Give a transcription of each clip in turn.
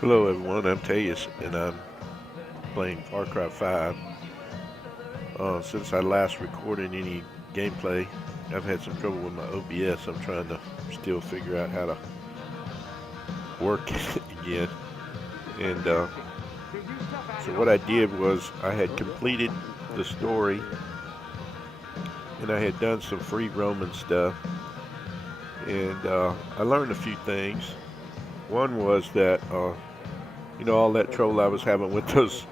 Hello everyone, I'm Teus and I'm playing Far Cry 5. Since I last recorded any gameplay, I've had some trouble with my OBS. I'm trying to still figure out how to work it again. And so what I did was I had completed the story and I had done some free roaming stuff. And I learned a few things. One was that, all that trouble I was having with those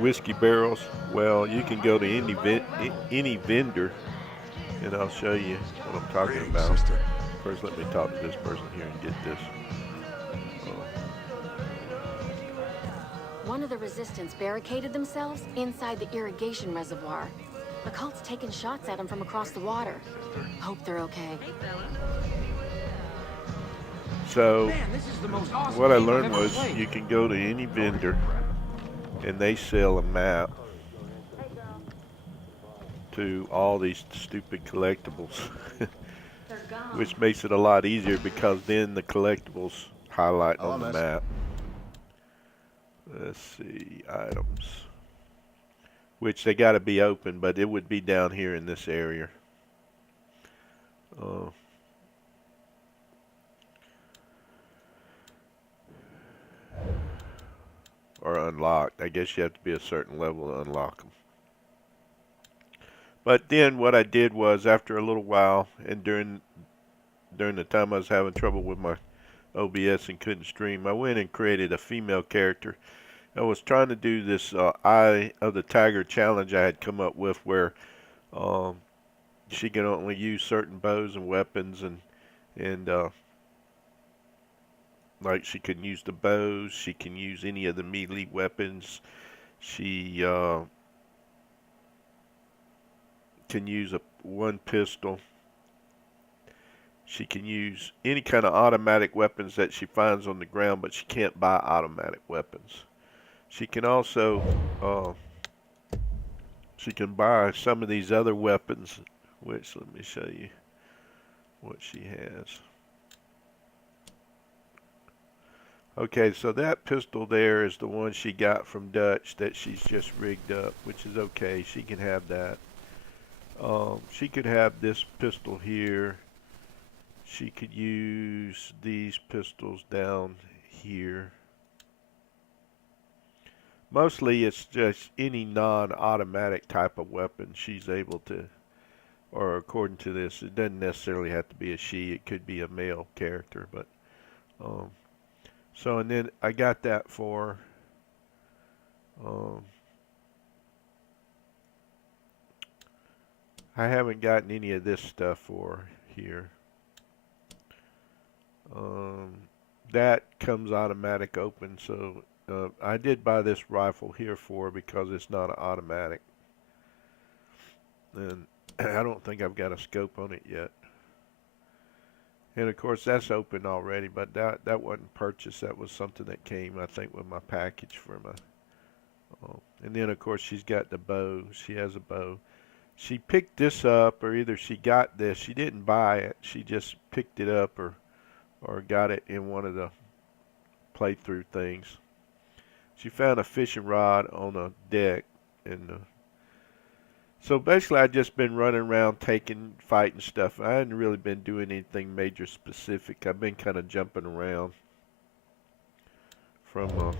whiskey barrels. Well, you can go to any vendor, and I'll show you what I'm talking about. First, let me talk to this person here and get this. One of the resistance barricaded themselves inside the irrigation reservoir. The cult's taking shots at them from across the water. Hope they're okay. So, what I learned was you can go to any vendor, and they sell a map to all these stupid collectibles, which makes it a lot easier because then the collectibles highlight on the map. Let's see, items, which they got to be open, but it would be down here in this area. Or unlocked. I guess you have to be a certain level to unlock them. But then what I did was, after a little while, and during the time I was having trouble with my OBS and couldn't stream, I went and created a female character. I was trying to do this Eye of the Tiger challenge I had come up with, where she can only use certain bows and weapons, and like she can use the bows, she can use any of the melee weapons, she can use one pistol. She can use any kind of automatic weapons that she finds on the ground, but she can't buy automatic weapons. She can also she can buy some of these other weapons, which let me show you what she has. Okay, so that pistol there is the one she got from Dutch that she's just rigged up, which is okay. She can have that. She could have this pistol here. She could use these pistols down here. Mostly it's just any non-automatic type of weapon she's able to, or according to this, it doesn't necessarily have to be a she, it could be a male character, but so, and then I got that for I haven't gotten any of this stuff for here. That comes automatic open, so I did buy this rifle here for because it's not an automatic. And I don't think I've got a scope on it yet. And of course that's open already, but that wasn't purchased. That was something that came, I think, with my package for my. And then of course she's got the bow. She has a bow. She picked this up, or either she got this. She didn't buy it. She just picked it up, or got it in one of the playthrough things. She found a fishing rod on a deck, and so basically I've just been running around fighting stuff. I hadn't really been doing anything major specific. I've been kind of jumping around from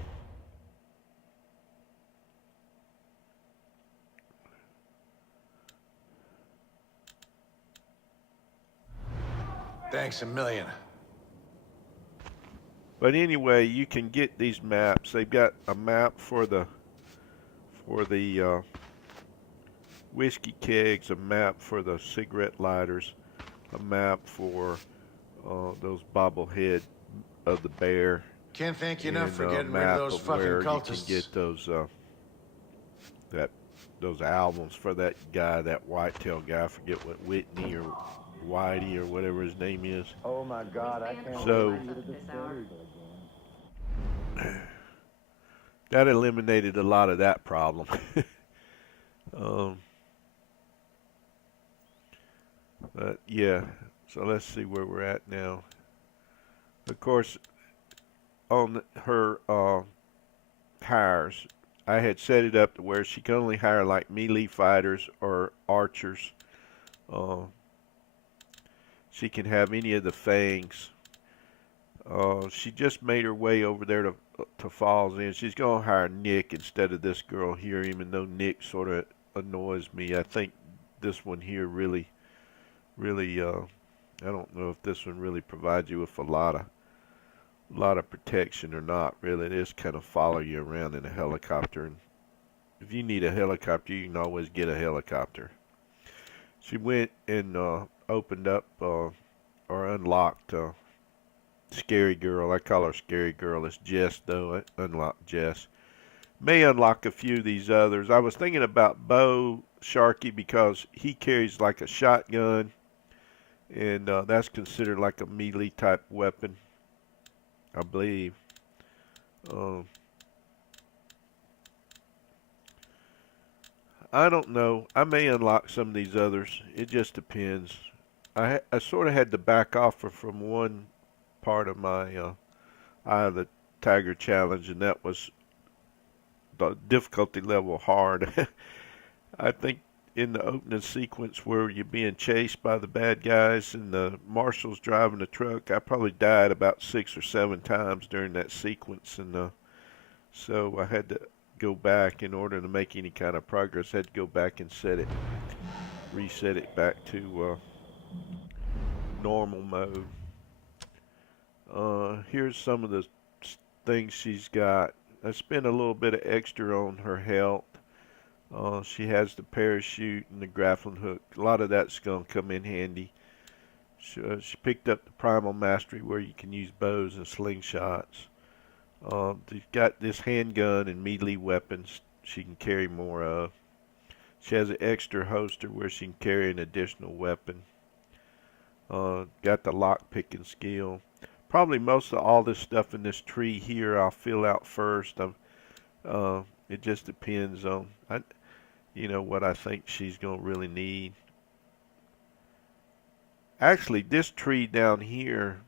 Thanks a million. But anyway, you can get these maps. They've got a map for the whiskey kegs, a map for the cigarette lighters, a map for those bobblehead of the bear. Can't thank you enough for getting rid of those fucking cultists. You can get those albums for that guy, that whitetail guy. I forget what, Whitney or Whitey or whatever his name is. Oh my God, I can't so that eliminated a lot of that problem. But yeah, so let's see where we're at now. Of course, on her hires, I had set it up to where she can only hire like melee fighters or archers. Uh, she can have any of the fangs. She just made her way over there to Falls End. She's gonna hire Nick instead of this girl here, even though Nick sort of annoys me. I think this one here really. I don't know if this one really provides you with a lot of protection or not. Really, it is kind of follow you around in a helicopter, and if you need a helicopter, you can always get a helicopter. She went and opened up or unlocked Scary Girl. I call her Scary Girl. It's Jess, though. I unlocked Jess. May unlock a few of these others. I was thinking about Bo Sharkey because he carries like a shotgun, and that's considered like a melee type weapon, I believe. I don't know. I may unlock some of these others. It just depends. I sort of had to back off from one part of my Eye of the Tiger challenge, and that was the difficulty level hard. I think in the opening sequence where you're being chased by the bad guys and the marshal's driving the truck, I probably died about 6 or 7 times during that sequence, and so I had to go back in order to make any kind of progress. I had to go back and reset it back to normal mode. Here's some of the things she's got. I spent a little bit of extra on her health. She has the parachute and the grappling hook. A lot of that's going to come in handy. She picked up the Primal Mastery where you can use bows and slingshots. She's got this handgun and melee weapons she can carry more of. She has an extra holster where she can carry an additional weapon. Got the lock picking skill. Probably most of all this stuff in this tree here I'll fill out first. It just depends on what I think she's going to really need. Actually, this tree down here,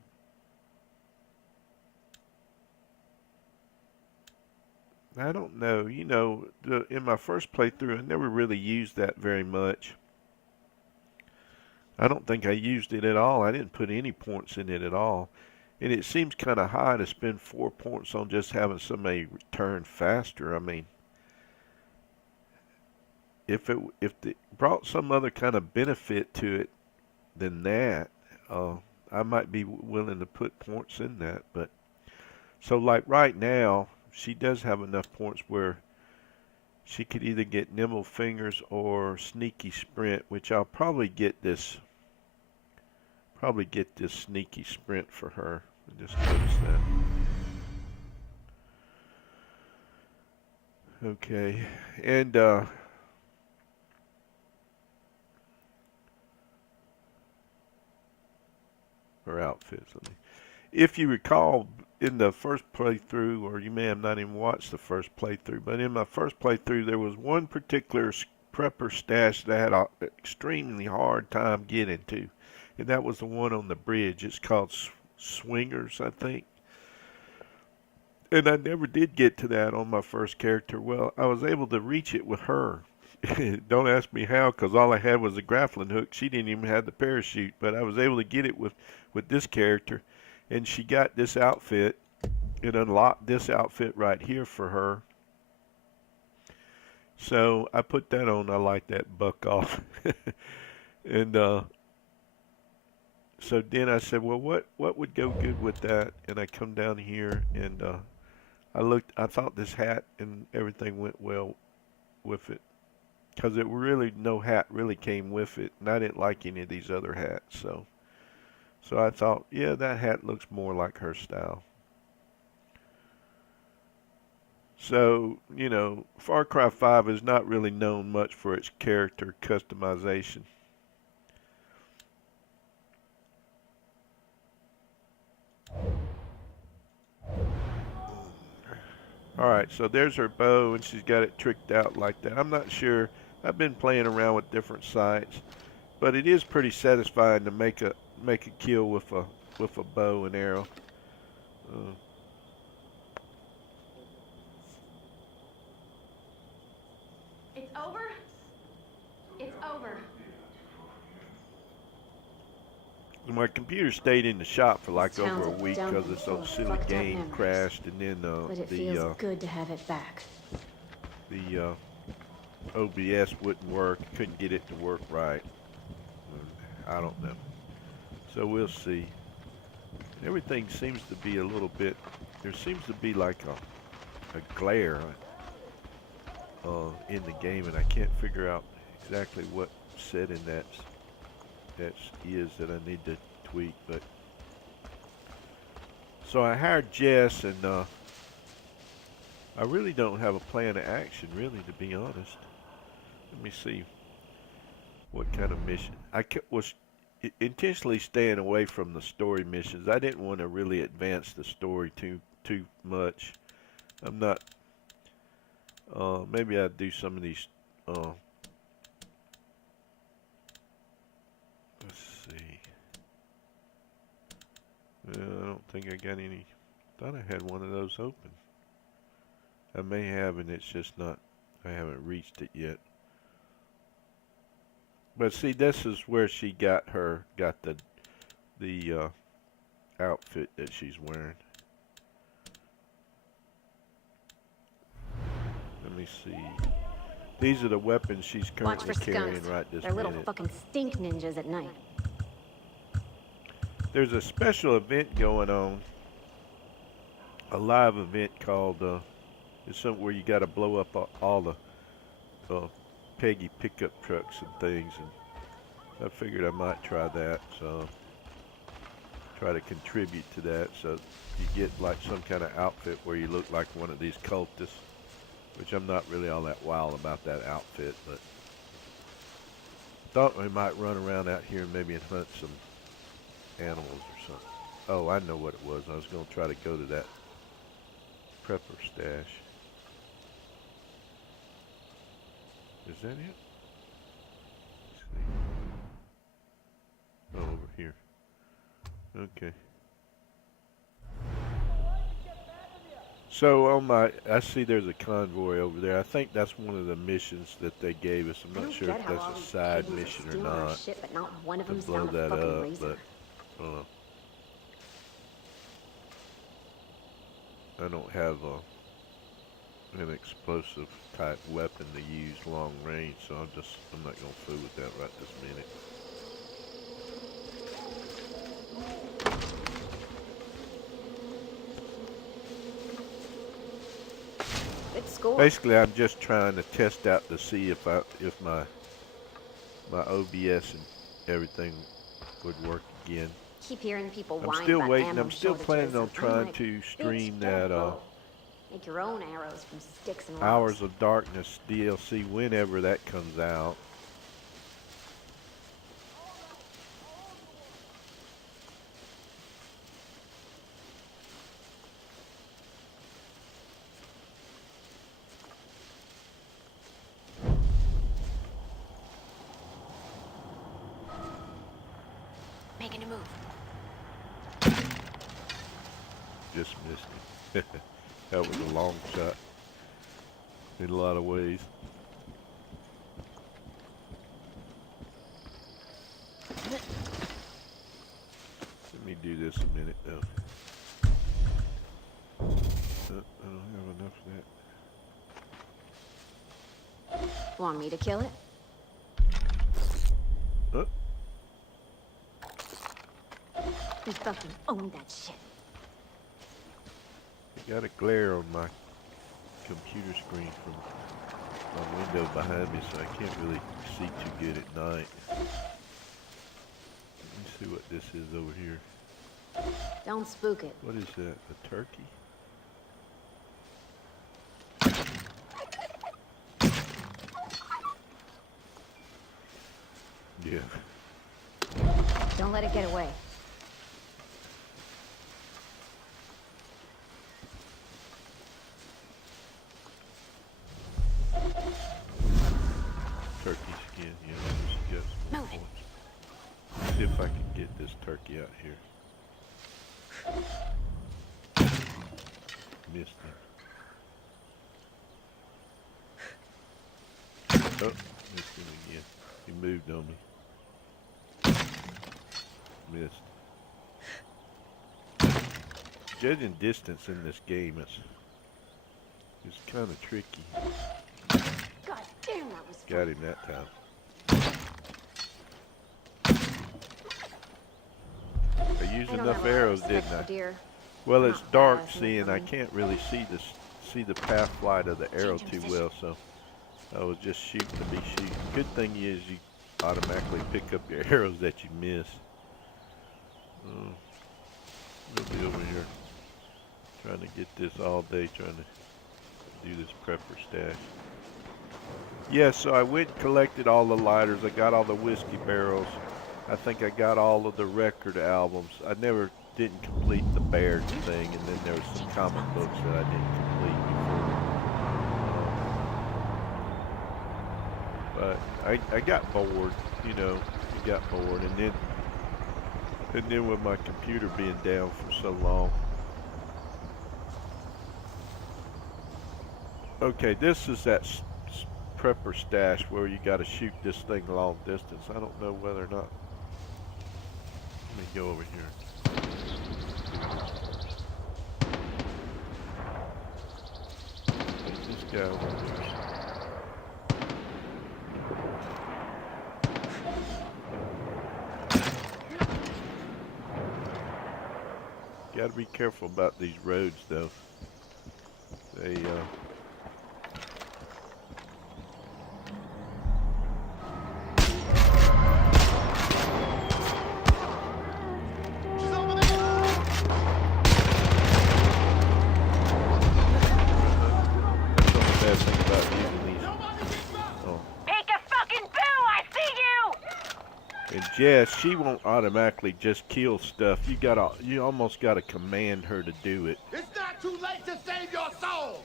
I don't know. In my first playthrough, I never really used that very much. I don't think I used it at all. I didn't put any points in it at all. And it seems kind of high to spend 4 points on just having somebody return faster. I mean, if it brought some other kind of benefit to it than that, I might be willing to put points in that. But so like right now, she does have enough points where she could either get Nimble Fingers or Sneaky Sprint, which I'll probably get this Sneaky Sprint for her. I just noticed that. Okay, and her outfits. If you recall, in the first playthrough, or you may have not even watched the first playthrough, but in my first playthrough, there was one particular prepper stash that I had an extremely hard time getting to, and that was the one on the bridge. It's called Swingers, I think. And I never did get to that on my first character. Well, I was able to reach it with her. Don't ask me how, because all I had was a grappling hook. She didn't even have the parachute, but I was able to get it with this character. And she got this outfit. It unlocked this outfit right here for her. So I put that on. I like that buck off. And so then I said, well, what would go good with that? And I come down here and I thought this hat and everything went well with it. Because no hat really came with it. And I didn't like any of these other hats. So I thought, yeah, that hat looks more like her style. So, Far Cry 5 is not really known much for its character customization. Alright, so there's her bow, and she's got it tricked out like that. I'm not sure. I've been playing around with different sights. But it is pretty satisfying to make a kill with a bow and arrow. It's over. It's over. My computer stayed in the shop for like over a week because this old silly game crashed, and then But it feels good to have it back. The OBS wouldn't work. Couldn't get it to work right. I don't know. So we'll see. Everything seems to be a little bit. There seems to be like a glare in the game, and I can't figure out exactly what setting that is that I need to tweak. But so I hired Jess, and I really don't have a plan of action, really, to be honest. Let me see what kind of mission. I was intentionally staying away from the story missions. I didn't want to really advance the story too much. I'm not. Maybe I'd do some of these. Let's see. I don't think I got any. Thought I had one of those open. I may have, and it's just not. I haven't reached it yet. But see, this is where she got the outfit that she's wearing. Let me see. These are the weapons she's currently carrying right this minute. They're little fucking stink ninjas at night. There's a special event going on. A live event called it's something where you got to blow up all the Peggy pickup trucks and things, and I figured I might try that, so try to contribute to that. So you get like some kind of outfit where you look like one of these cultists, which I'm not really all that wild about that outfit, but thought we might run around out here and maybe hunt some animals or something. Oh, I know what it was. I was going to try to go to that prepper stash. Is that it? Let's see. Oh, over here. Okay. So on I see there's a convoy over there. I think that's one of the missions that they gave us. I'm not sure if that's a side mission or not. Shit, but not one of To them blow that up, razor. but I don't have an explosive type weapon to use long range, so I'm not gonna fool with that right this minute. Good score. Basically, I'm just trying to test out to see if my OBS and everything would work again. Keep hearing people I'm whine still about waiting. ammo I'm still planning on shortages. trying Like, to stream bitch, that get a bow. Make your own arrows from sticks and rocks. Hours of Darkness DLC whenever that comes out. Making a move. Just missed it. That was a long shot in a lot of ways. Let me do this a minute though. I don't have enough of that. Want me to kill it? We fucking own that shit. I got a glare on my computer screen from my window behind me, so I can't really see too good at night. Let me see what this is over here. Don't spook it. What is that? A turkey? Yeah. Don't let it get away. Turkey skin, yeah, she got some Move it. points. See if I can get this turkey out here. Missed him. Oh, missed him again. He moved on me. Missed. Judging distance in this game is kind of tricky. God damn, that was Got him that time. I used enough arrows, didn't I? Well, it's dark, see, and I can't really see the path flight of the arrow too well, so I was just shooting to be shooting. Good thing is you automatically pick up your arrows that you miss. We'll be over here trying to get this all day, trying to do this prepper stash. Yeah, so I went and collected all the lighters. I got all the whiskey barrels. I think I got all of the record albums. I didn't complete the Baird thing, and then there was some comic books that I didn't complete before. But I got bored, you know. I got bored, and then with my computer being down for so long. Okay, this is that prepper stash where you got to shoot this thing long distance. I don't know whether or not. Let me go over here. There's this guy over there. Got to be careful about these roads, though. They Jess, she won't automatically just kill stuff. You almost gotta command her to do it. It's not too late to save your soul.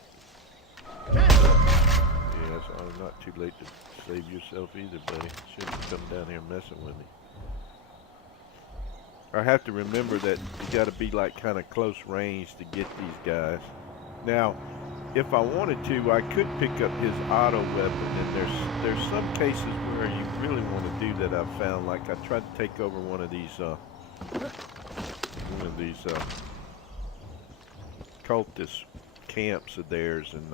Yeah, it's not too late to save yourself either, buddy. Shouldn't come down here messing with me. I have to remember that you gotta be like kind of close range to get these guys. Now, if I wanted to, I could pick up his auto weapon, and there's some cases where you really want to do that. I've found, like I tried to take over one of these cultist camps of theirs, and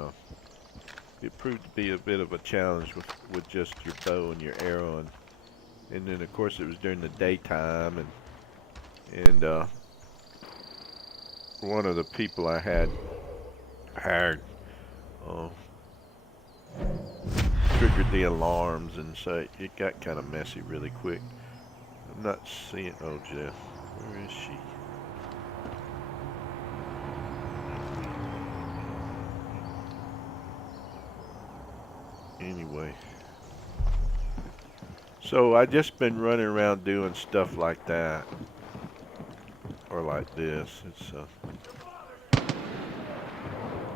it proved to be a bit of a challenge with just your bow and your arrow, and then of course it was during the daytime, and one of the people I had hired triggered the alarms, and so it got kind of messy really quick. I'm not seeing. Oh, Jeff, where is she? Anyway, so I just been running around doing stuff like that, or like this. It's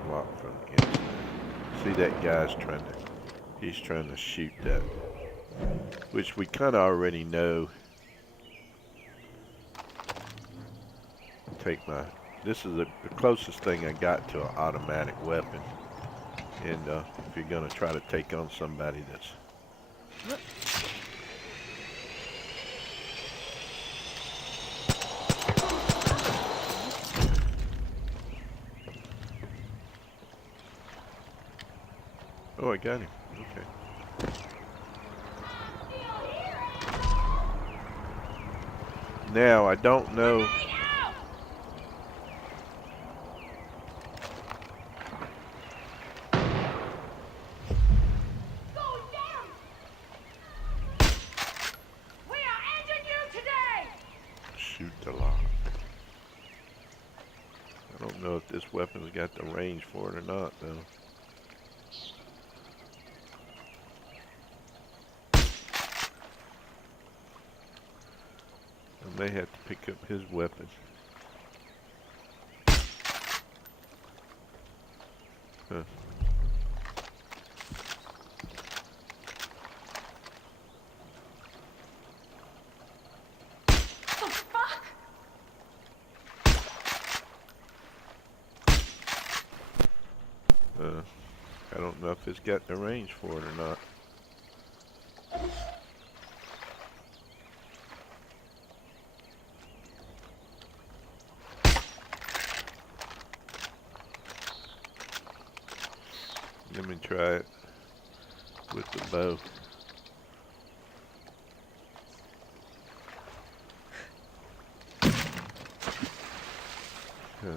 locked from the inside. See, that guy's he's trying to shoot that, which we kind of already know. This is the closest thing I got to an automatic weapon. And if you're gonna try to take on somebody that's Oh, I got him. Okay. Now, I don't know. Shoot the lock. I don't know if this weapon's got the range for it or not, though. I may have to pick up his weapon. Huh. I don't know if it's got the range for it or not. Let me try it with the bow. Yeah.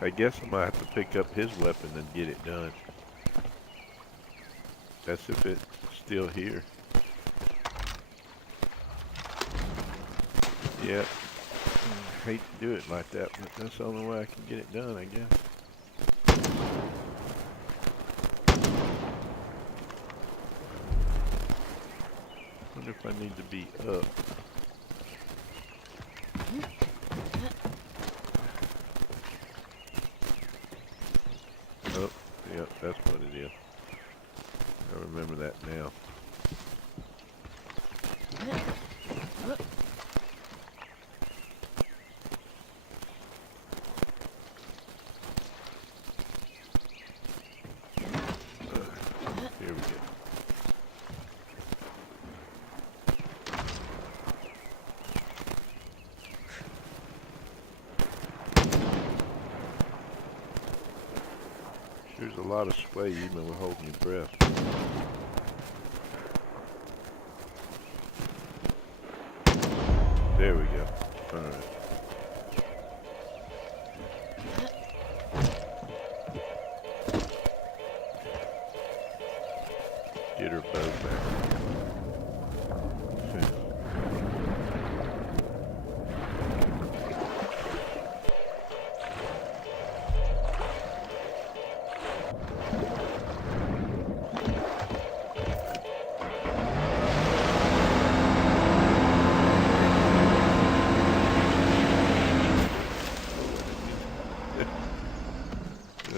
I guess I might have to pick up his weapon and get it done. That's if it's still here. Yeah. Hate to do it like that, but that's the only way I can get it done, I guess. Wonder if I need to be up. Oh, yep, that's what it is. I remember that now. Here we go. There's a lot of sway even with holding your breath. There we go. All right. Get her bow back.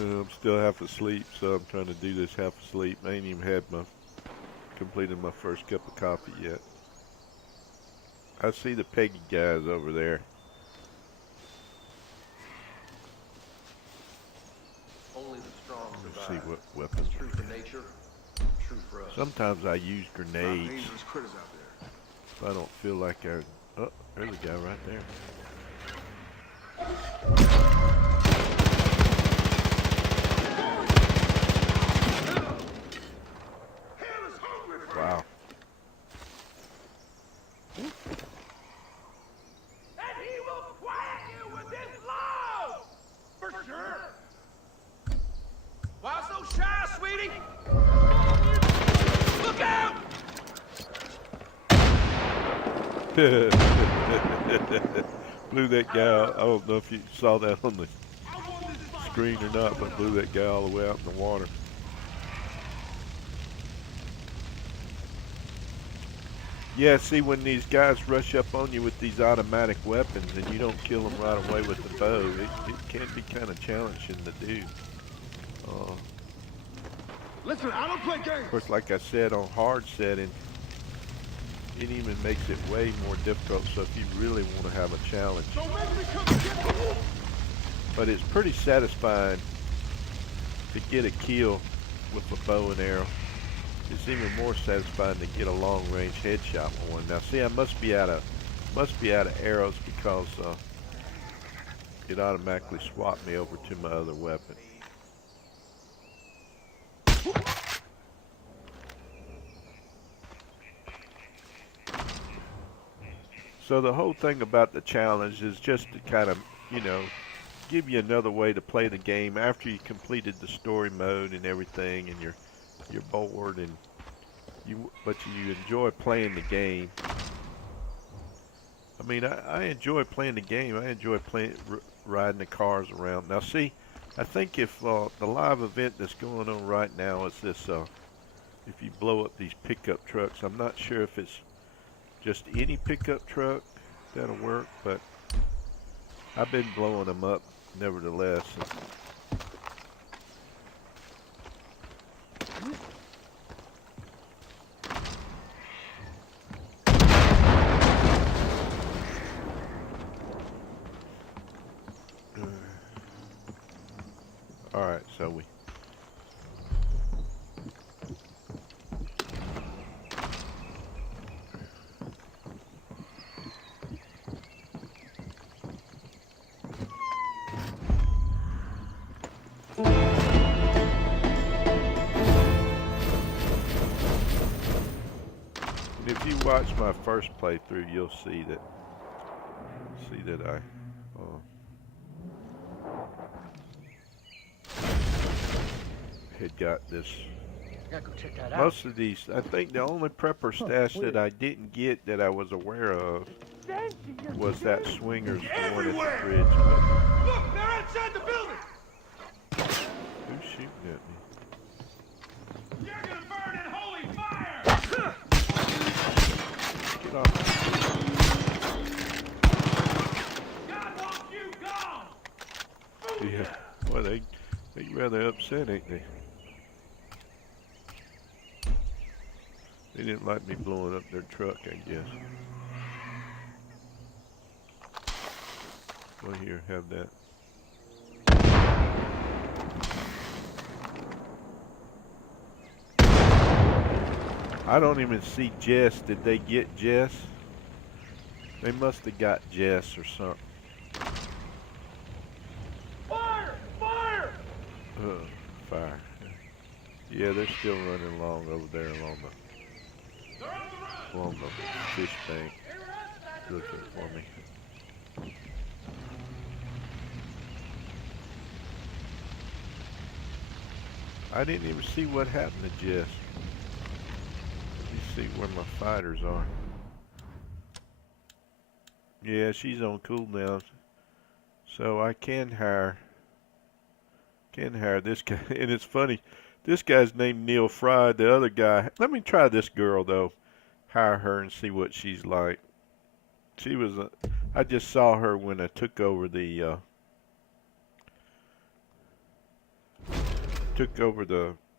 I'm still half asleep, so I'm trying to do this half asleep. I ain't even had completed my first cup of coffee yet. I see the Peggy guys over there. Only the strong Let's survive. see what weapons. True for nature, true for us. Sometimes I use A lot of grenades dangerous critters out there. if I don't feel like I... Oh, there's a guy right there. Wow. And he will quiet you with his love! For sure! Why so shy, sweetie? Look out! Blew that guy out. I don't know if you saw that on the screen or not, but blew that guy all the way out in the water. Yeah, see, when these guys rush up on you with these automatic weapons and you don't kill them right away with the bow, it can be kind of challenging to do. Listen, I don't play games. Of course, like I said, on hard setting, it even makes it way more difficult, so if you really want to have a challenge. Don't make me come get you. But it's pretty satisfying to get a kill with a bow and arrow. It's even more satisfying to get a long-range headshot with one. Now, see, I must be out of arrows because it automatically swapped me over to my other weapon. So the whole thing about the challenge is just to kind of, you know, give you another way to play the game after you completed the story mode and everything, and you're bored and but you enjoy playing the game. I mean, I enjoy playing the game. I enjoy riding the cars around. Now, see, I think if the live event that's going on right now is this, if you blow up these pickup trucks, I'm not sure if it's just any pickup truck that'll work, but I've been blowing them up, nevertheless. All right, so we. If you watch my first playthrough, you'll see that I had got this. Gotta go check that out. Most of these, I think the only prepper stash that I didn't get that I was aware of was that swingers one at the bridge. Look, they're outside the building! Who's shooting at me? You're gonna burn in holy fire! Get off. God wants you gone! Yeah. Well, they rather upset, ain't they? They didn't like me blowing up their truck, I guess. Well, here, have that. I don't even see Jess. Did they get Jess? They must have got Jess or something. Fire! Fire! Fire. Yeah, they're still running along over there along They're on the run! the fish bank, looking for me. I didn't even see what happened to Jess. Let me see where my fighters are. Yeah, she's on cooldown. So I can hire this guy. And it's funny, this guy's named Neil Fry. The other guy, let me try this girl though. Hire her and see what she's like. She was I just saw her when I took over the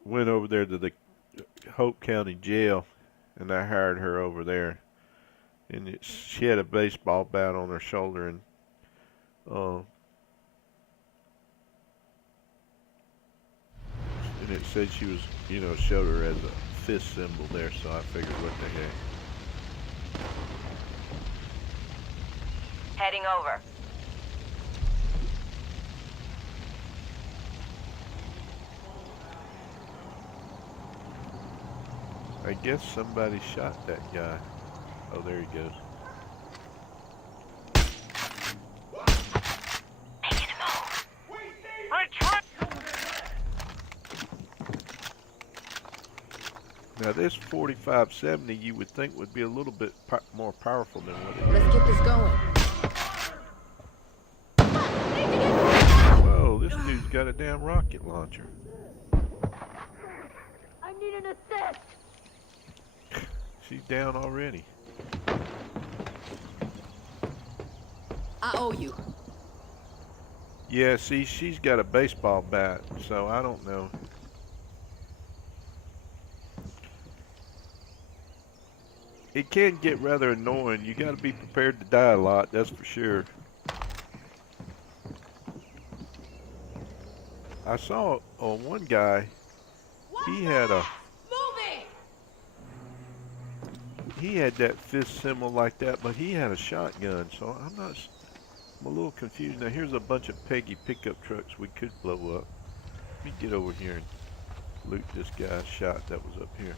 went over there to the Hope County Jail, and I hired her over there. And she had a baseball bat on her shoulder, and it said she was, showed her as a fist symbol there, so I figured what the heck. Heading over. I guess somebody shot that guy. Oh, there he goes. Making a move. Now this 4570 you would think would be a little bit more powerful than what it is. Let's get this going. Whoa, this dude's got a damn rocket launcher. I need an assist. She's down already. I owe you. Yeah, see, she's got a baseball bat, so I don't know. It can get rather annoying. You got to be prepared to die a lot, that's for sure. I saw on one guy, he had that fist symbol like that, but he had a shotgun, so I'm a little confused. Now here's a bunch of Peggy pickup trucks we could blow up. Let me get over here and loot this guy's shot that was up here.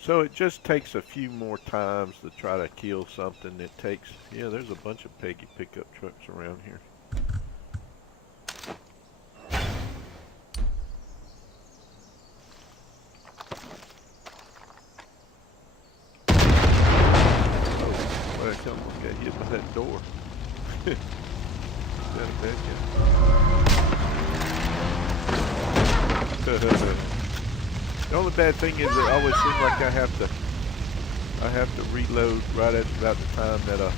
So it just takes a few more times to try to kill something. It takes, yeah, there's a bunch of Peggy pickup trucks around here. Oh, well, I almost got hit by that door. Is that a bad guy? The only bad thing is it always seems like I have to reload right at about the time that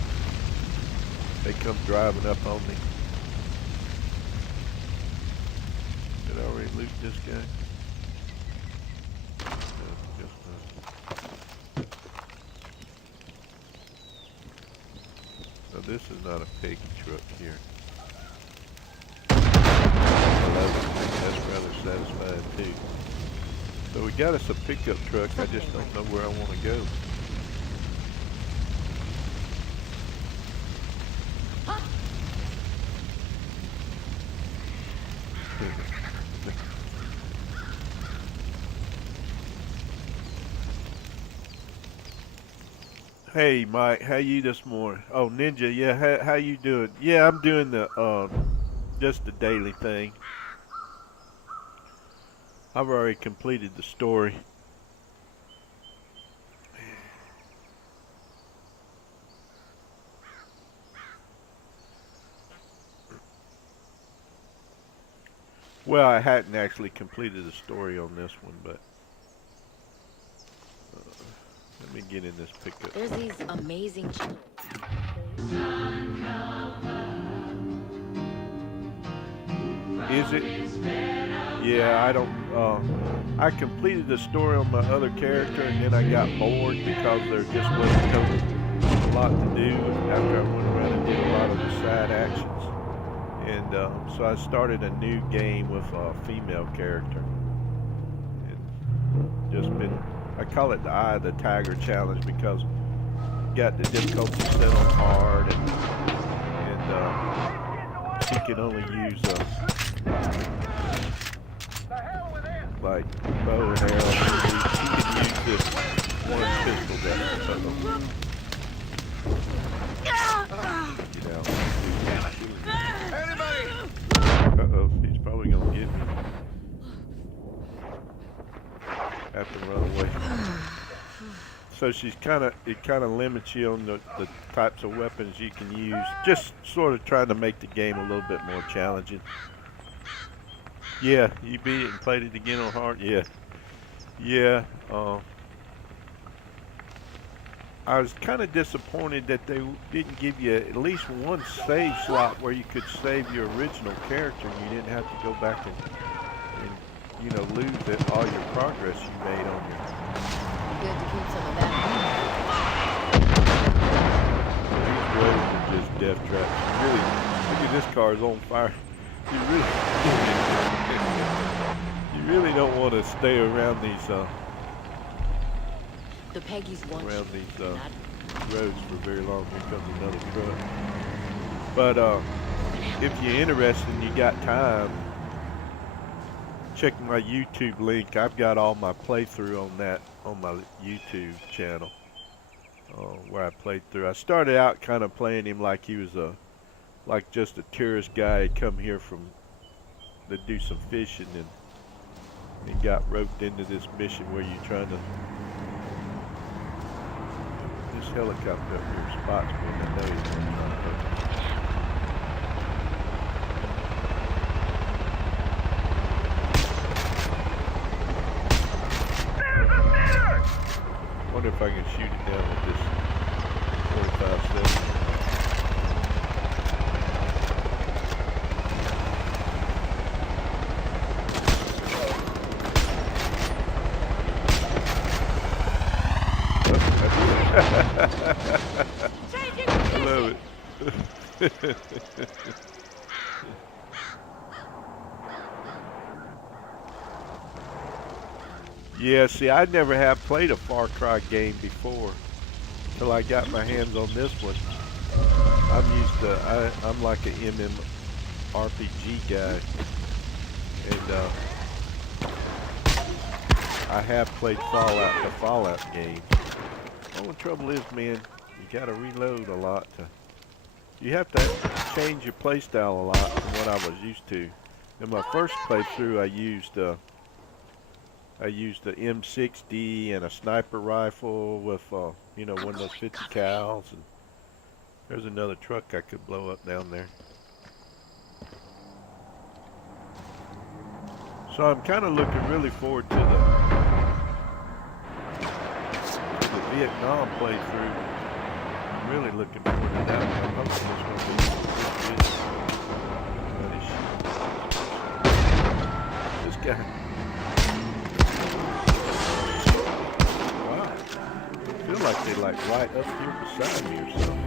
they come driving up on me. Did I already loot this guy? No, guess not. So this is not a Peggy truck here. That's rather satisfying too. So we got us a pickup truck. I just don't know where I want to go. Hey Mike, how you this morning? Oh Ninja, yeah, how you doing? Yeah, I'm doing the just the daily thing. I've already completed the story. Well, I hadn't actually completed the story on this one, but let me get in this pickup. There's these amazing. Is it? Yeah, I don't. I completed the story on my other character, and then I got bored because there just wasn't a lot to do after I went around and did a lot of the side actions. And so I started a new game with a female character. And just been, I call it the Eye of the Tiger challenge because got the difficulty set on hard, and she can only use like bow and arrow. She can use this one pistol gun. You know. Uh-oh, he's probably gonna get me. Have to run away. So she's it kind of limits you on the types of weapons you can use. Just sort of trying to make the game a little bit more challenging. Yeah, you beat it and played it again on hard? Yeah. Yeah, I was kind of disappointed that they didn't give you at least one save slot where you could save your original character and you didn't have to go back and you know, lose all your progress you made on your... Good to keep some of that. These roads are just death traps. Really, look at this car is on fire. You really don't want to stay around these The Peggy's one. around these roads for very long. Here comes another truck. But if you're interested and you got time, check my YouTube link. I've got all my playthrough on that on my YouTube channel where I played through. I started out kind of playing him like he was like just a tourist guy. He'd come here to do some fishing and got roped into this mission where you're trying to... This helicopter up here spots me in the nose. Wonder if I can shoot it down with this 45-7. I love it. Yeah, see, I never have played a Far Cry game before until I got my hands on this one. I'm like an MMORPG guy, and I have played the Fallout game. The only trouble is, man, you gotta reload a lot. You have to change your playstyle a lot from what I was used to. In my first playthrough, I used the M60 and a sniper rifle with, you know, one of those 50 cals. And there's another truck I could blow up down there. So I'm kind of looking really forward to Vietnam playthrough. I'm really looking forward to that one. I'm hoping it's going to be good. This guy. Wow. I feel like they like right up here beside me or something.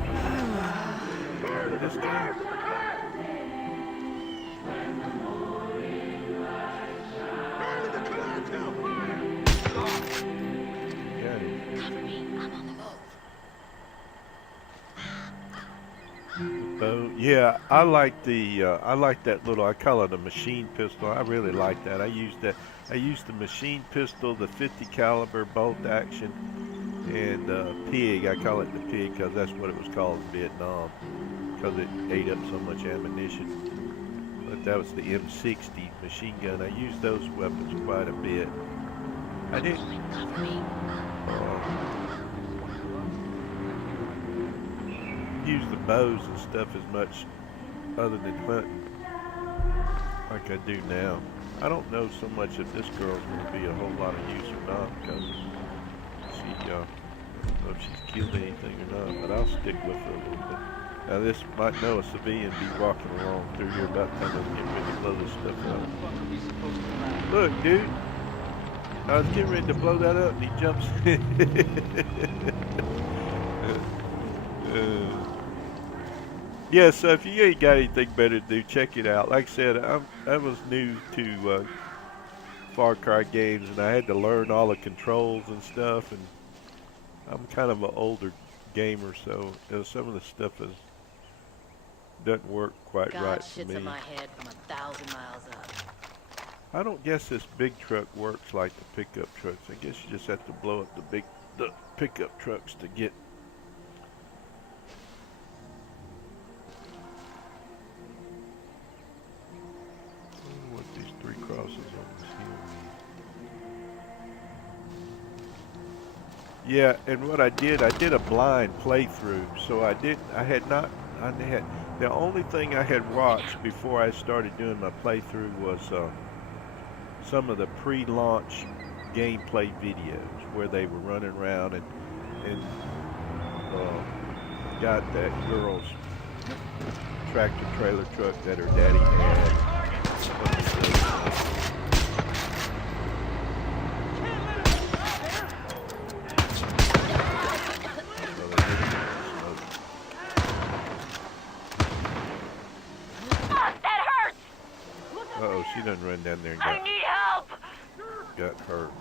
This guy. Yeah, I like that little, I call it a machine pistol. I really like that. I used the machine pistol, the 50 caliber bolt action, and pig. I call it the pig because that's what it was called in Vietnam, because it ate up so much ammunition. But that was the M60 machine gun. I used those weapons quite a bit. I didn't. Use the bows and stuff as much other than hunting like I do now. I don't know so much if this girl's going to be a whole lot of use or not, because she, I don't know if she's killed anything or not, but I'll stick with her a little bit. Now this might know a civilian be walking along through here about time to get ready to blow this stuff up. Look, dude, I was getting ready to blow that up and he jumps. Yeah, so if you ain't got anything better to do, check it out. Like I said, I was new to Far Cry games, and I had to learn all the controls and stuff, and I'm kind of an older gamer, so some of the stuff doesn't work quite right for me. Shits in my head from 1,000 miles up. I don't guess this big truck works like the pickup trucks. I guess you just have to blow up the pickup trucks to get. What these three crosses on this hill mean. Yeah, and what I did a blind playthrough, so the only thing I had watched before I started doing my playthrough was some of the pre-launch gameplay videos where they were running around and got that girl's tractor trailer truck that her daddy had. Uh-oh, she done run down there and I need help! got hurt.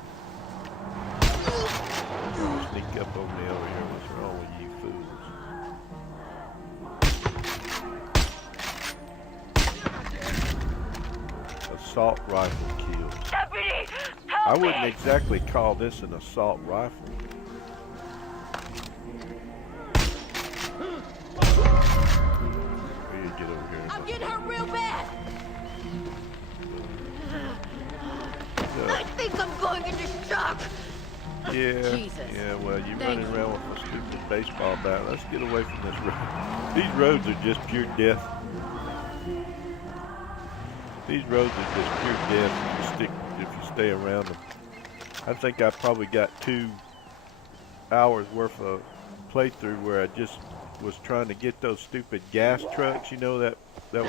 Sneak up on me over here. What's wrong with you fools? Assault rifle kill. Deputy, I help wouldn't me! exactly call this an assault rifle. Here, get over here. I'm getting hurt real bad. I think I'm going into shock. Yeah, Jesus. yeah, well, you're Thank running you. around with a stupid baseball bat. Let's get away from this road. These roads are just pure death. These roads are just pure death if you stay around them. I think I probably got 2 hours worth of playthrough where I just was trying to get those stupid gas trucks, you know, that one.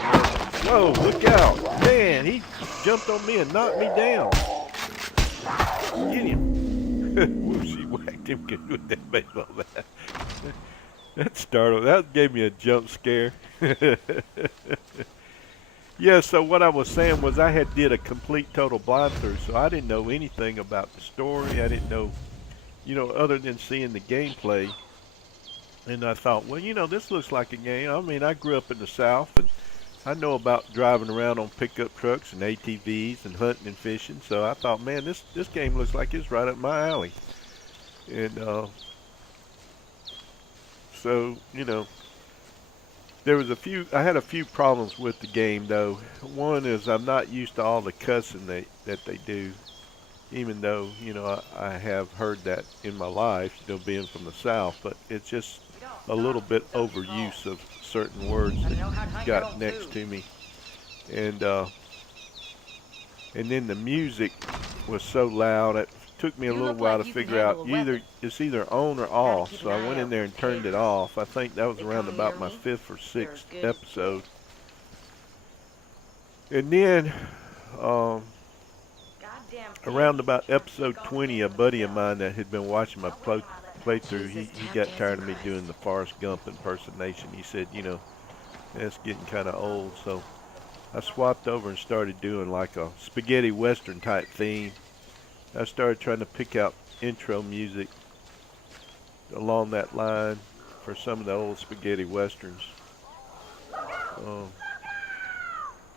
Whoa, look out. Man, he jumped on me and knocked me down. Get him. Whoa, she whacked him good with that baseball bat. That startled. That gave me a jump scare. Yeah, so what I was saying was I did a complete total blind through, so I didn't know anything about the story. I didn't know, you know, other than seeing the gameplay. And I thought, well, you know, this looks like a game. I mean, I grew up in the South, and I know about driving around on pickup trucks and ATVs and hunting and fishing. So I thought, man, this game looks like it's right up my alley. And so, you know, I had a few problems with the game, though. One is I'm not used to all the cussing that they do, even though, you know, I have heard that in my life, you know, being from the South, but it's just a little bit overuse of certain words that got next to me. And then the music was so loud took me a You little look while like to you can figure out handle a weapon. it's either on or off. keep So an I eye went in out there for and turned it pigs. off. I think that was They around come about near my me, 5th or they're 6th as good as episode. dead. And then Goddamn around pigs. about Trying to episode take all the 20, a hits buddy of themselves. mine that had been watching my playthrough, Jesus, he tap got dancing tired of me Christ. doing the Forrest Gump impersonation. He said, you know, that's getting kind of old. So I swapped over and started doing like a spaghetti western type theme. I started trying to pick out intro music along that line for some of the old spaghetti westerns.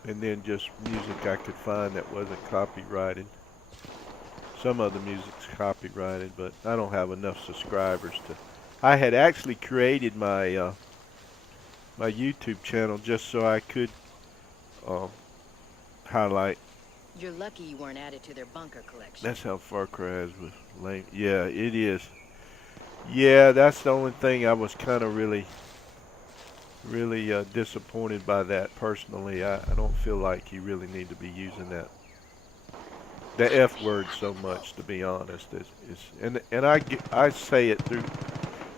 And then just music I could find that wasn't copyrighted. Some of the music's copyrighted, but I don't have enough subscribers to. I had actually created my my YouTube channel just so I could highlight. You're lucky you weren't added to their bunker collection. That's how Far Cry was lame. Yeah, it is. Yeah, that's the only thing I was kind of really disappointed by that personally. I don't feel like you really need to be using the F word so much, to be honest. And I say it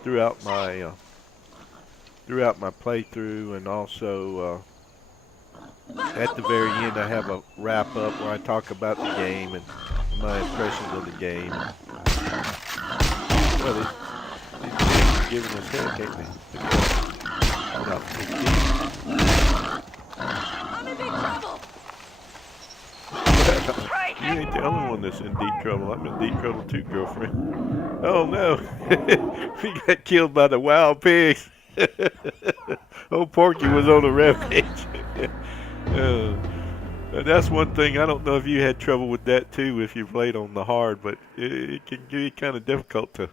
throughout my playthrough, and also at the very end I have a wrap up where I talk about the game and my impressions of the game. Well, these kids are giving us heck, ain't they? Not 15. I'm in big trouble! You ain't the only one that's in deep trouble. I'm in deep trouble too, girlfriend. Oh no, we got killed by the wild pigs. Old Porky was on a rampage. That's one thing. I don't know if you had trouble with that too if you played on the hard, but it can be kind of difficult to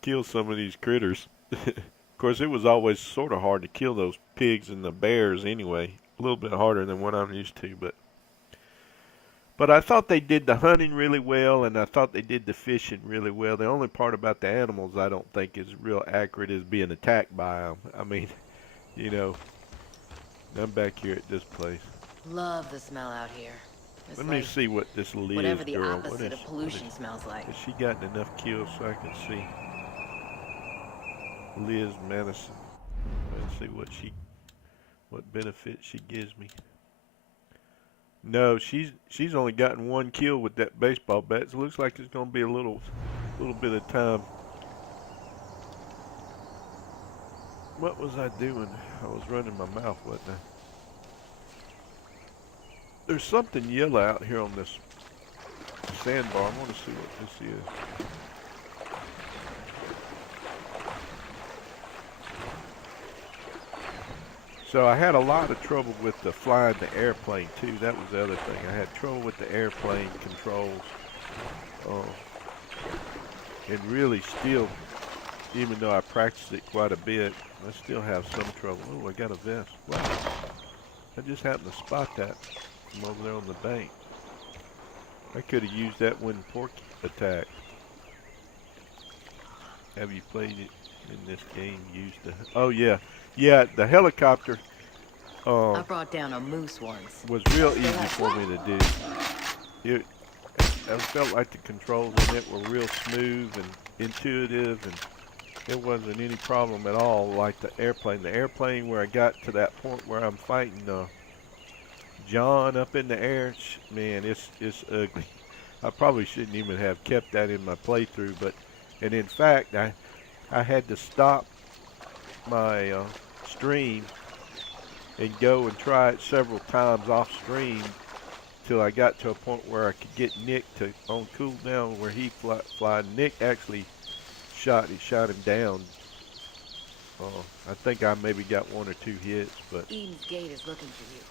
kill some of these critters. Of course, it was always sort of hard to kill those pigs and the bears anyway. A little bit harder than what I'm used to, but I thought they did the hunting really well, and I thought they did the fishing really well. The only part about the animals I don't think is real accurate is being attacked by them. I mean, you know, I'm back here at this place. Love the smell out here. It's Let me like see what this Liz whatever the girl. opposite of pollution smells like. Has she gotten enough kills so I can see? Liz Madison. Let's see what benefit she gives me. No, she's only gotten one kill with that baseball bat. So it looks like it's gonna be a little bit of time. What was I doing? I was running my mouth, wasn't I? There's something yellow out here on this sandbar. I want to see what this is. So I had a lot of trouble with the flying the airplane too. That was the other thing. I had trouble with the airplane controls. And really still, even though I practiced it quite a bit, I still have some trouble. Oh, I got a vest. Wow. I just happened to spot that from over there on the bank. I could have used that when Porky attacked. Have you played it in this game? Oh yeah. Yeah, the helicopter I brought down a moose once. was real easy for me to do. I felt like the controls in it were real smooth and intuitive, and there wasn't any problem at all like the airplane. The airplane where I got to that point where I'm fighting John up in the air, man, it's ugly. I probably shouldn't even have kept that in my playthrough, and in fact, I had to stop my stream and go and try it several times off stream till I got to a point where I could get Nick to on cooldown where he fly. Nick actually shot him down. I think I maybe got 1 or 2 hits, but Eden's Gate is looking for you.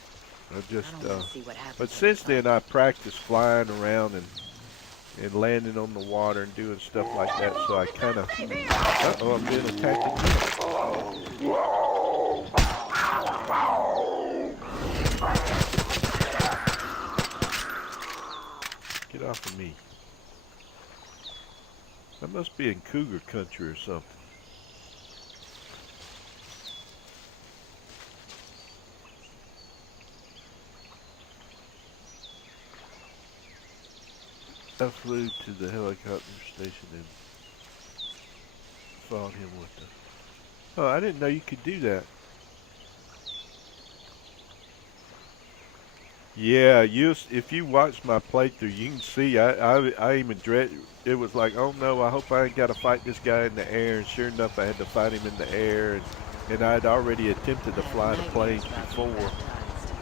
I just I don't want to see what happens. but since then I practiced flying around and landing on the water and doing stuff like that, so I kind of I'm being attacked again. Get off of me. I must be in cougar country or something. I flew to the helicopter station and fought him with the... Oh, I didn't know you could do that. Yeah, if you watch my playthrough, you can see I even dread. It was like, oh no, I hope I ain't got to fight this guy in the air. And sure enough, I had to fight him in the air, and I'd already attempted to fly the planes before,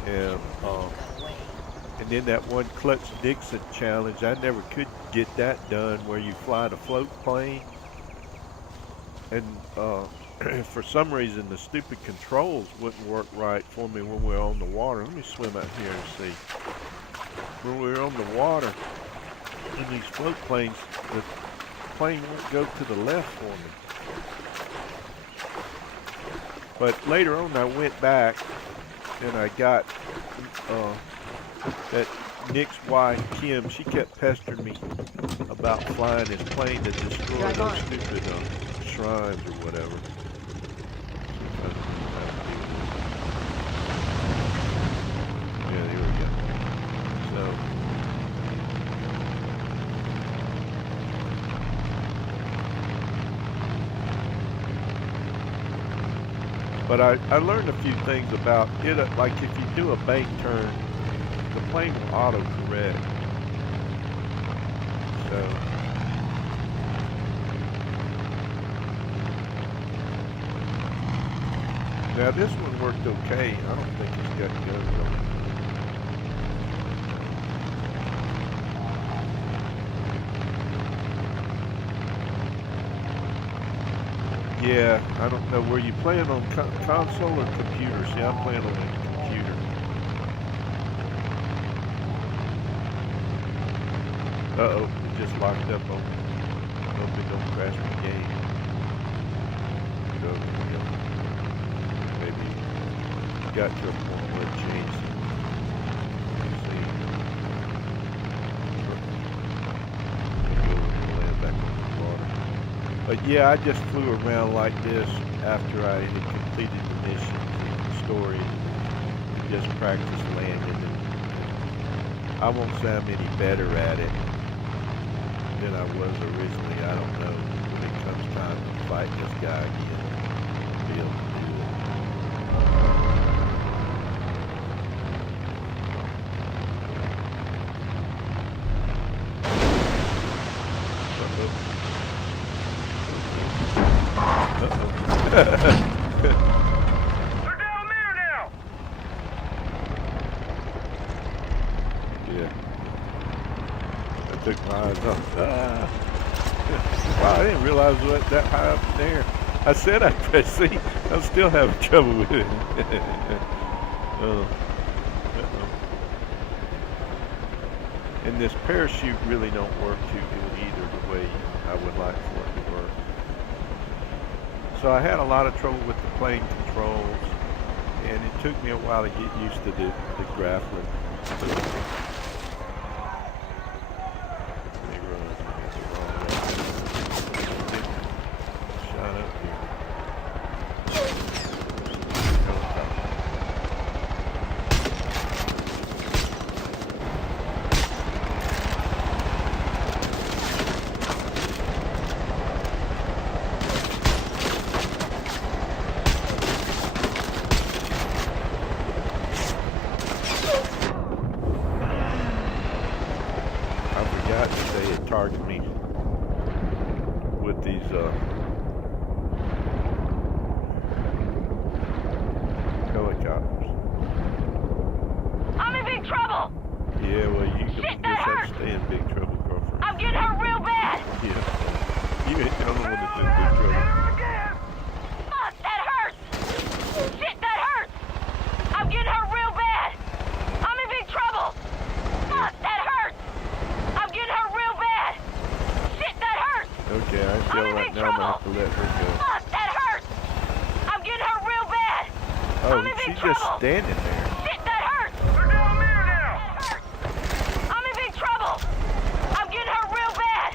and then that one Clutch Dixon challenge, I never could get that done where you fly the float plane, and for some reason the stupid controls wouldn't work right for me when we were on the water. Let me swim out here and see. When we were on the water in these float planes, the plane won't go to the left for me. But later on I went back and I got that Nick's wife, Kim, she kept pestering me about flying this plane to destroy those stupid shrines or whatever. Yeah, there we go. So, but I learned a few things about it. Like if you do a bank turn, the plane will auto-correct. So, now this one worked okay. I don't think it's got guns on it. Yeah, I don't know. Were you playing on console or computer? See, I'm playing on a computer. Uh-oh, it just locked up on me. Hope it don't crash my game. So, maybe got to a point where it changed. Let's see. Go land back on the water. But yeah, I just flew around like this after I had completed the mission, the story, and just practiced landing. And I won't say I'm any better at it than I was originally. I don't know when it comes time to fight this guy again, I'll be able to do it. They're down there now! Yeah. I took my eyes off. Wow, I didn't realize it was that high up in there. I said I'd press C. I'm still having trouble with it. And this parachute really don't work too good either the way I would like for it to work. So I had a lot of trouble with the plane controls, and it took me a while to get used to the grappling. Shot up here. Target me with these helicopters. I'm in big trouble! Yeah, well, you can Shit, just that have hurt! to stay in big trouble, girlfriend. I'm getting hurt real bad! Yeah. You ain't the only one that's in big trouble. Fuck, that hurts! Shit, that hurts! I'm getting hurt real bad! I'm in big trouble! Fuck, that hurts! I'm getting hurt real bad! Shit, that hurts! Okay, I feel right now I'm gonna have to let her go. Fuck, that hurts! I'm getting hurt real bad! Oh, I'm in big she's just trouble. standing there. Shit, that hurts! They're down there now! That hurts! I'm in big trouble! I'm getting hurt real bad!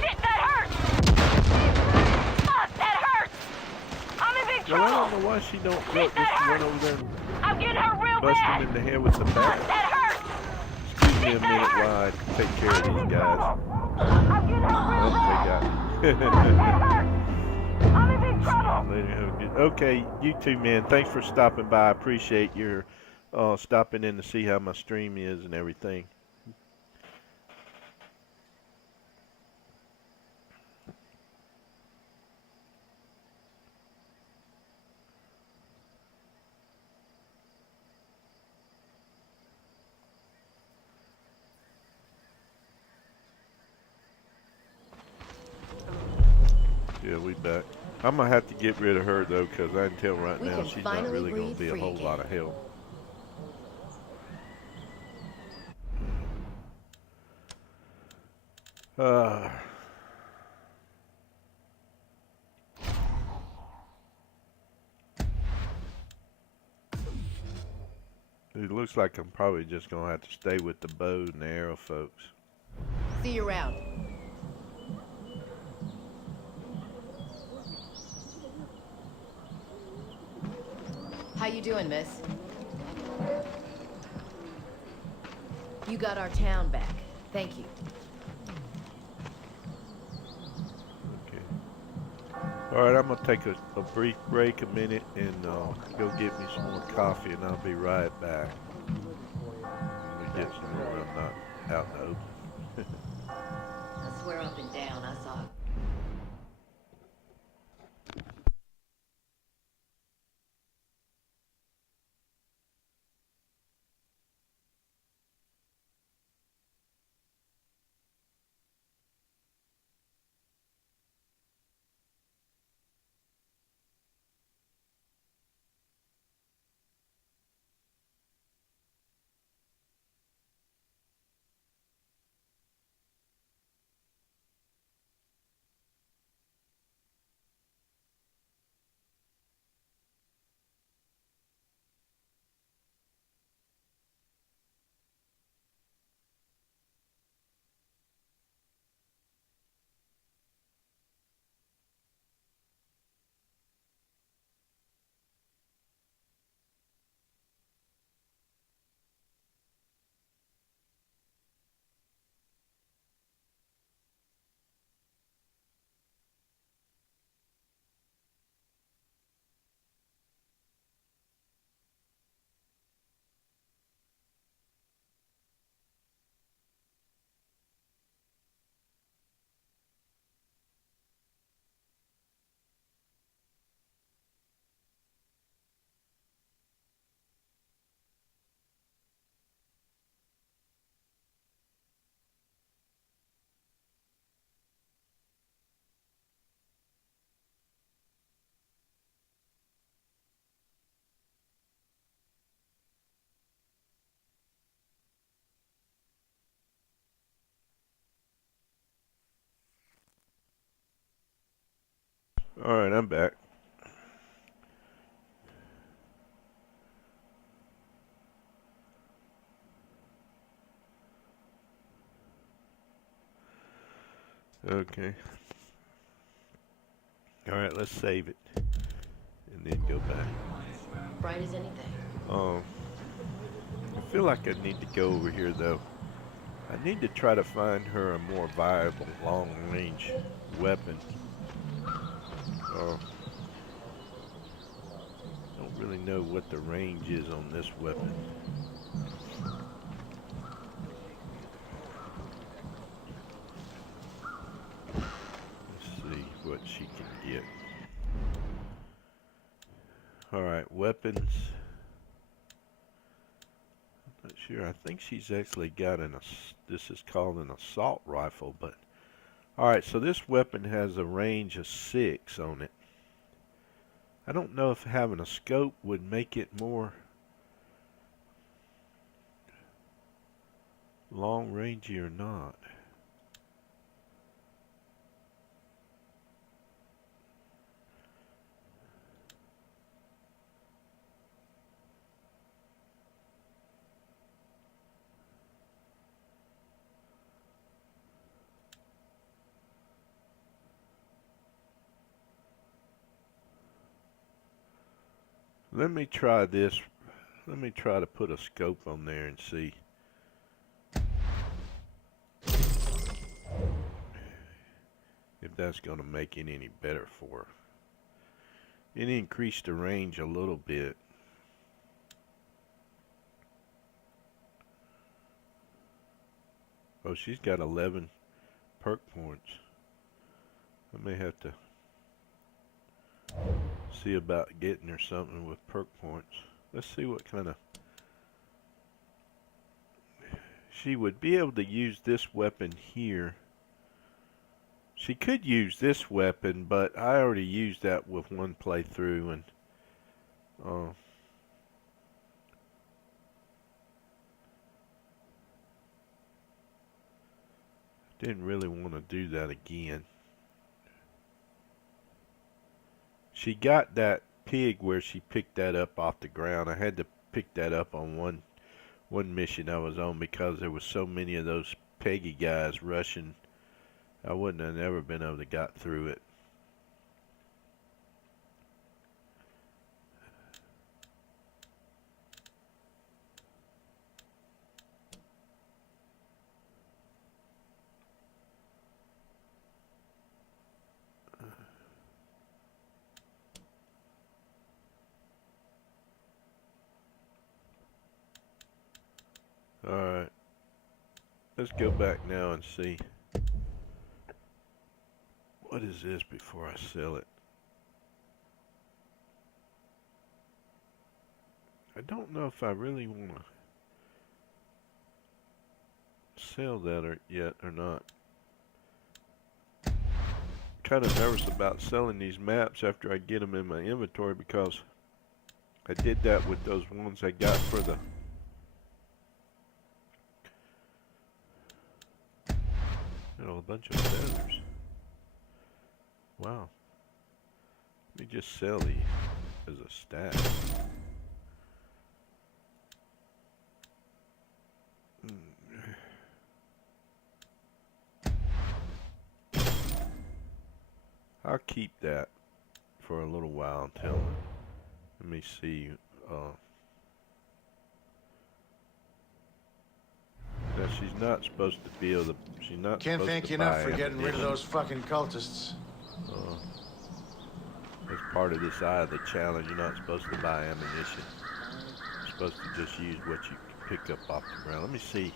Shit, that hurts! Fuck, that hurts! I'm in big Well, I trouble! don't know why she don't Shit, that just run hurts. over there and I'm I'm getting her real Bust bad. him in the head with the Fuck, bat. that hurts. Excuse me a Shit, minute that while I take care of these guys. I'm getting her real Oh, they bad. got Fuck, that hurts. I'm in big trouble. Later, have a good. Okay, you too, man. Thanks for stopping by. I appreciate your stopping in to see how my stream is and everything. Yeah, we back. I'm gonna have to get rid of her though, cause I can tell right We now can she's not finally really gonna breathe be a free whole lot again. of help. Uh, it looks like I'm probably just gonna have to stay with the bow and the arrow, folks. See you around. How you doing, miss? You got our town back. Thank you. Okay. All right, I'm gonna take a brief break, a minute, and go get me some more coffee, and I'll be right back. We get some more. I'm not out in the open. I swear up and down, I saw it. All right, I'm back. Okay. All right, let's save it and then go back. Bright as anything. Um, I feel like I need to go over here though. I need to try to find her a more viable long-range weapon. Don't really know what the range is on this weapon. Let's see what she can get. Alright, weapons. I'm not sure. I think she's actually got this is called an assault rifle, but alright, so this weapon has a range of 6 on it. I don't know if having a scope would make it more long rangey or not. Let me try this Let me try to put a scope on there and see. If that's going to make it any better for her. It increased the range a little bit. Oh, she's got 11 perk points. I may have to see about getting her something with perk points. Let's see what kind of... She would be able to use this weapon here. She could use this weapon, but I already used that with one playthrough, and didn't really want to do that again. She got that pig where she picked that up off the ground. I had to pick that up on one mission I was on because there was so many of those Peggy guys rushing. I wouldn't have never been able to got through it. Alright. Let's go back now and see. What is this before I sell it? I don't know if I really want to sell that yet or not. Kind of nervous about selling these maps after I get them in my inventory because I did that with those ones I got for the... a bunch of feathers. Wow. Let me just sell these as a stack. I'll keep that for a little while until, let me see, now she's not supposed to be able to, she's not Can't supposed thank to you buy enough for getting rid of ammunition. those fucking cultists. As part of this Eye of the Challenge, you're not supposed to buy ammunition. You're supposed to just use what you pick up off the ground. Let me see.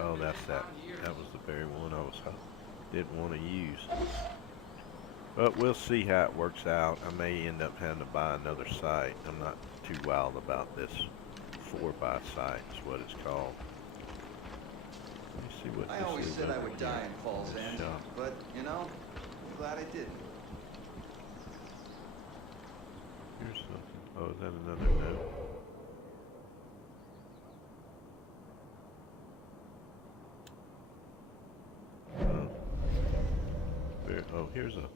Oh, that's that. That was the very one I didn't want to use. But we'll see how it works out. I may end up having to buy another sight. I'm not too wild about this 4x sight is what it's called. Let me see what I this always is said I over would here. die in Falls This End, shop. but, you know, I'm glad I didn't. Here's something. Oh, is that another note? Oh, here's a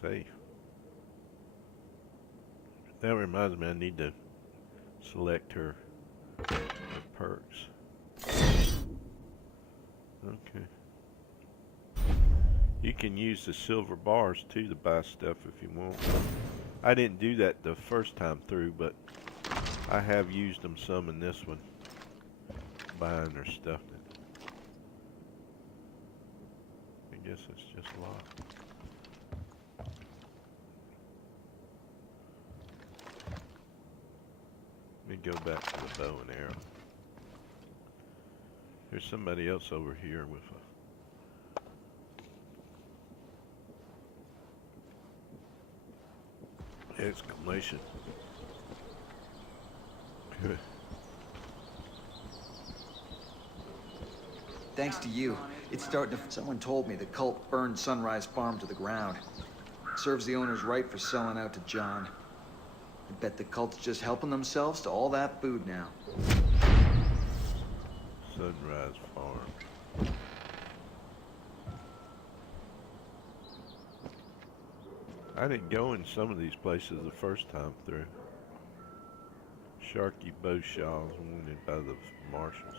safe. That reminds me, I need to select her perks. Okay. You can use the silver bars too to buy stuff if you want. I didn't do that the first time through, but I have used them some in this one. Buying their stuff. I guess it's just locked. Let me go back to the bow and arrow. There's somebody else over here with a exclamation. Thanks to you, it's starting to... Someone told me the cult burned Sunrise Farm to the ground. Serves the owners right for selling out to John. I bet the cult's just helping themselves to all that food now. Sunrise Farm. I didn't go in some of these places the first time through. Sharky Bow Shaws wanted by the marshals.